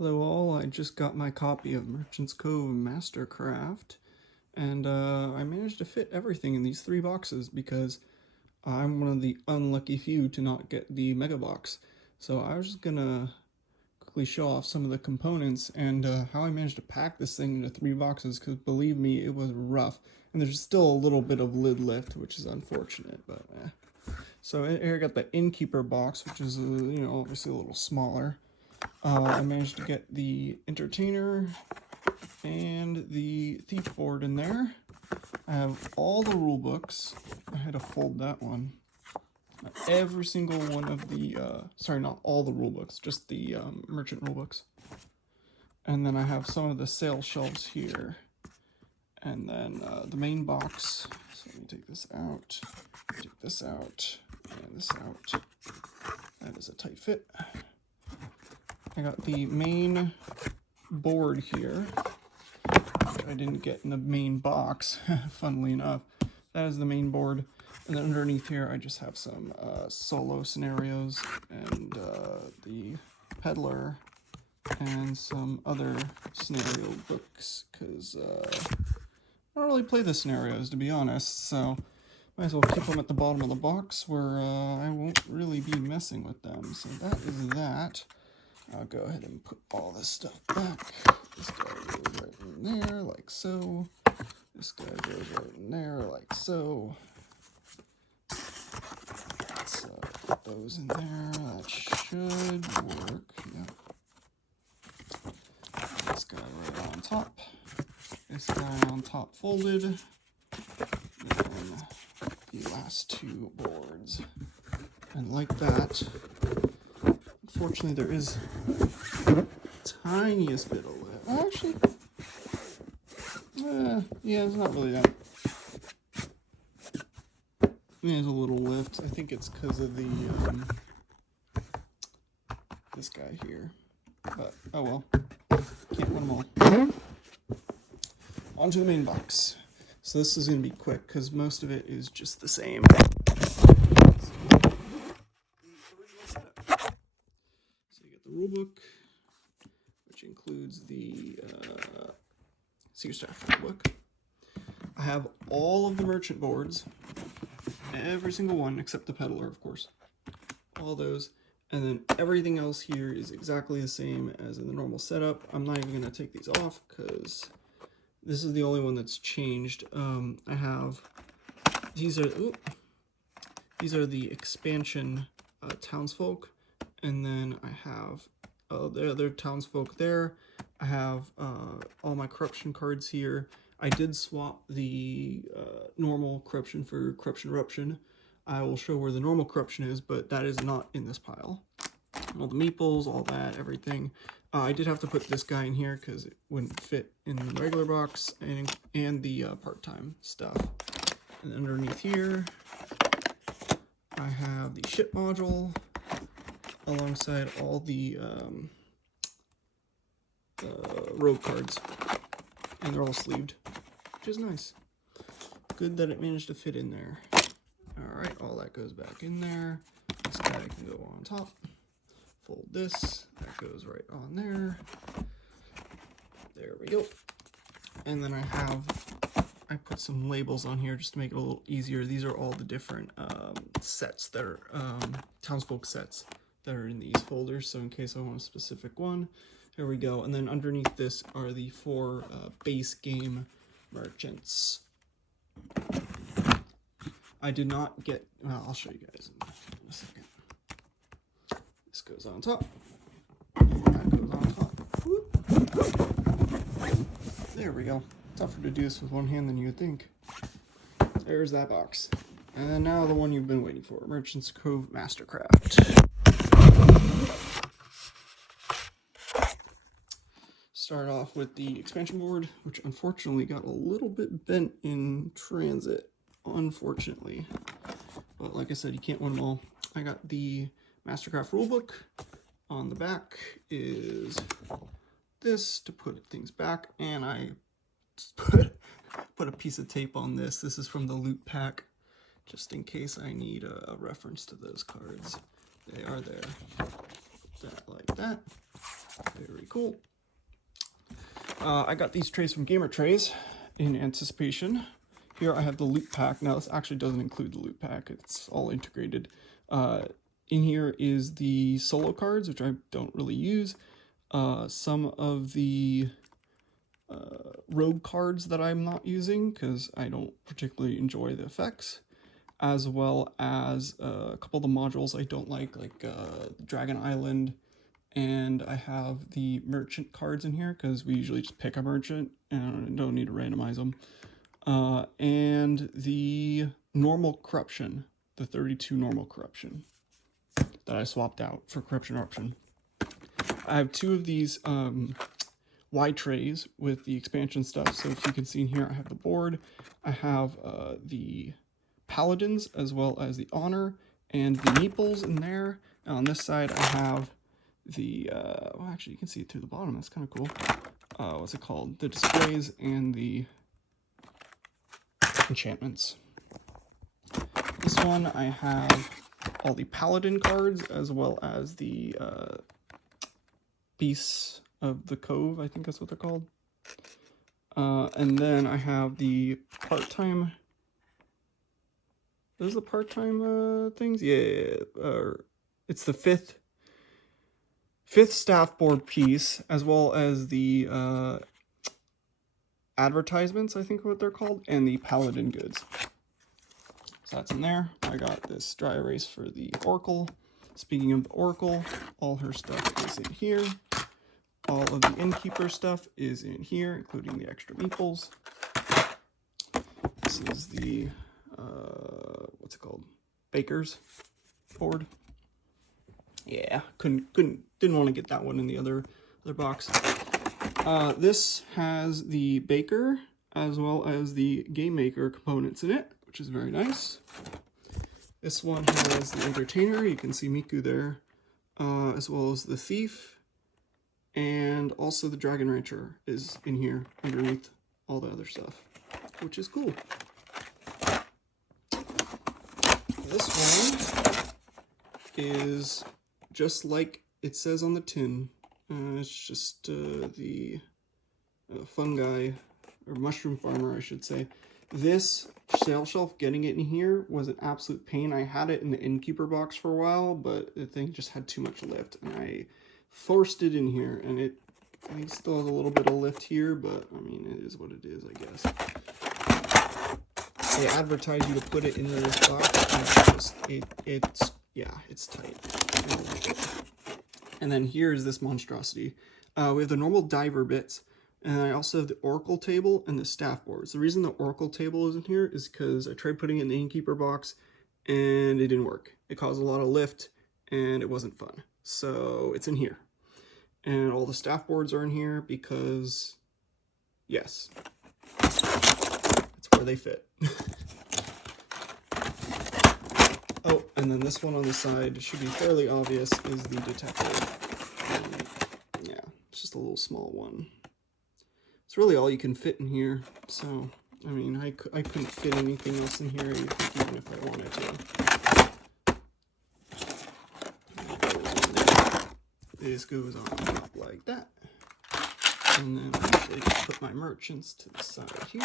Hello all, I just got my copy of Merchant's Cove Mastercraft, and I managed to fit everything in these 3 boxes because I'm one of the unlucky few to not get the mega box. So I was just gonna quickly show off some of the components and how I managed to pack this thing into 3 boxes, because believe me, it was rough. And there's still a little bit of lid lift, which is unfortunate, but So here I got the Innkeeper box, which is, obviously a little smaller. I managed to get the Entertainer and the Thief board in there. I have all the rule books. I had to fold that one. Every single one of the, sorry, not all the rule books, just the merchant rule books. And then I have some of the sale shelves here. And then the main box. So let me take this out, and this out. That is a tight fit. I got the main board here, which I didn't get in the main box, funnily enough. That is the main board. And then underneath here, I just have some solo scenarios and the peddler and some other scenario books, because I don't really play the scenarios, to be honest, so might as well keep them at the bottom of the box where I won't really be messing with them. So that is that. I'll go ahead and put all this stuff back. This guy goes right in there, like so. This guy goes right in there, like so. Let's put those in there. That should work. Yeah. This guy right on top. This guy on top folded. And then the last 2 boards. And like that. Unfortunately, there is the tiniest bit of lift. Actually, yeah, it's not really that. There's a little lift. I think it's because of the this guy here. But oh well, can't win them all. On to the main box. So this is going to be quick because most of it is just the same. Rulebook, which includes the Sea Staff rulebook. I have all of the merchant boards, every single one except the peddler, of course. All those, and then everything else here is exactly the same as in the normal setup. I'm not even going to take these off because this is the only one that's changed. I have these are the expansion townsfolk. And then I have the other townsfolk there. I have all my corruption cards here. I did swap the normal corruption for corruption eruption. I will show where the normal corruption is, but that is not in this pile. All the meeples, all that, everything. I did have to put this guy in here because it wouldn't fit in the regular box, and the part-time stuff. And underneath here, I have the ship module, alongside all the rogue cards, and they're all sleeved, which is nice. Good that it managed to fit in there. Alright, all that goes back in there. This guy can go on top. Fold this, that goes right on there. There we go. And then I put some labels on here just to make it a little easier. These are all the different sets that are townsfolk sets that are in these folders, so in case I want a specific one. There we go. And then underneath this are the 4 base game merchants. I did not get, well, I'll show you guys in a second. This goes on top, and that goes on top. Whoop. There we go. Tougher to do this with one hand than you would think. There's that box. And then now the one you've been waiting for, Merchant's Cove Mastercraft. Start off with the expansion board, which unfortunately got a little bit bent in transit, unfortunately. But like I said, you can't win them all. I got the Mastercraft rulebook. On the back is this to put things back, and I put a piece of tape on this. This is from the loot pack, just in case I need a reference to those cards. They are there. That like that. Very cool. I got these trays from Gamer Trays in anticipation. Here I have the loot pack. Now this actually doesn't include the loot pack. It's all integrated. In here is the solo cards, which I don't really use. Some of the rogue cards that I'm not using because I don't particularly enjoy the effects, as well as a couple of the modules I don't like Dragon Island, and I have the merchant cards in here because we usually just pick a merchant and don't need to randomize them. And the normal corruption, the 32 normal corruption that I swapped out for corruption eruption. I have two of these wide trays with the expansion stuff. So if you can see in here, I have the board, I have the paladins as well as the honor and the meeples in there. And on this side, I have the well, actually you can see it through the bottom. That's kind of cool. What's it called? The displays and the enchantments. This one I have all the paladin cards as well as the beasts of the Cove, I think that's what they're called. And then I have the part-time. Those are the part-time things? Yeah, it's the fifth staff board piece, as well as the advertisements, I think what they're called, and the paladin goods. So that's in there. I got this dry erase for the Oracle. Speaking of the Oracle, all her stuff is in here. All of the innkeeper stuff is in here, including the extra meeples. This is the what's it called? Baker's board. Yeah, didn't want to get that one in the other box. This has the Baker as well as the Game Maker components in it, which is very nice. This one has the Entertainer. You can see Miku there, as well as the Thief, and also the Dragon Rancher is in here underneath all the other stuff, which is cool. This one is just like it says on the tin. It's just the fungi, or mushroom farmer, I should say. This sail shelf, getting it in here was an absolute pain. I had it in the innkeeper box for a while, but the thing just had too much lift, and I forced it in here, and I think still has a little bit of lift here, but I mean, it is what it is, I guess. They advertise you to put it into this box, and it's tight. I don't like it. And then here's this monstrosity. We have the normal diver bits, and I also have the Oracle table and the staff boards. The reason the Oracle table is in here is because I tried putting it in the innkeeper box, and it didn't work. It caused a lot of lift, and it wasn't fun. So it's in here. And all the staff boards are in here because, yes, that's where they fit. Oh, and then this one on the side should be fairly obvious is the detector. Yeah, it's just a little small one. It's really all you can fit in here. So, I mean, I couldn't fit anything else in here even if I wanted to. This goes on top like that. And then I actually just put my merchants to the side here.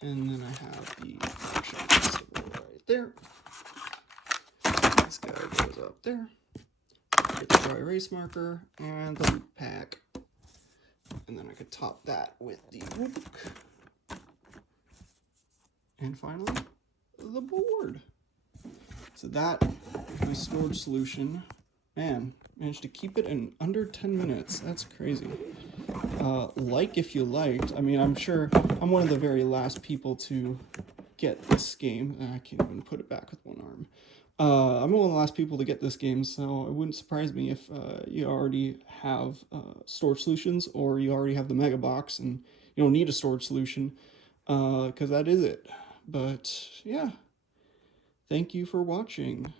And then I have the merchant principal right there. This guy goes up there. Get the dry erase marker and the loot pack. And then I could top that with the rulebook. And finally, the board. So that is my storage solution. Man, managed to keep it in under 10 minutes. That's crazy. Like if you liked. I mean, I'm sure I'm one of the very last people to get this game. I can't even put it back with one arm. I'm one of the last people to get this game, so it wouldn't surprise me if you already have storage solutions, or you already have the Mega Box and you don't need a storage solution, because that is it. But yeah, thank you for watching.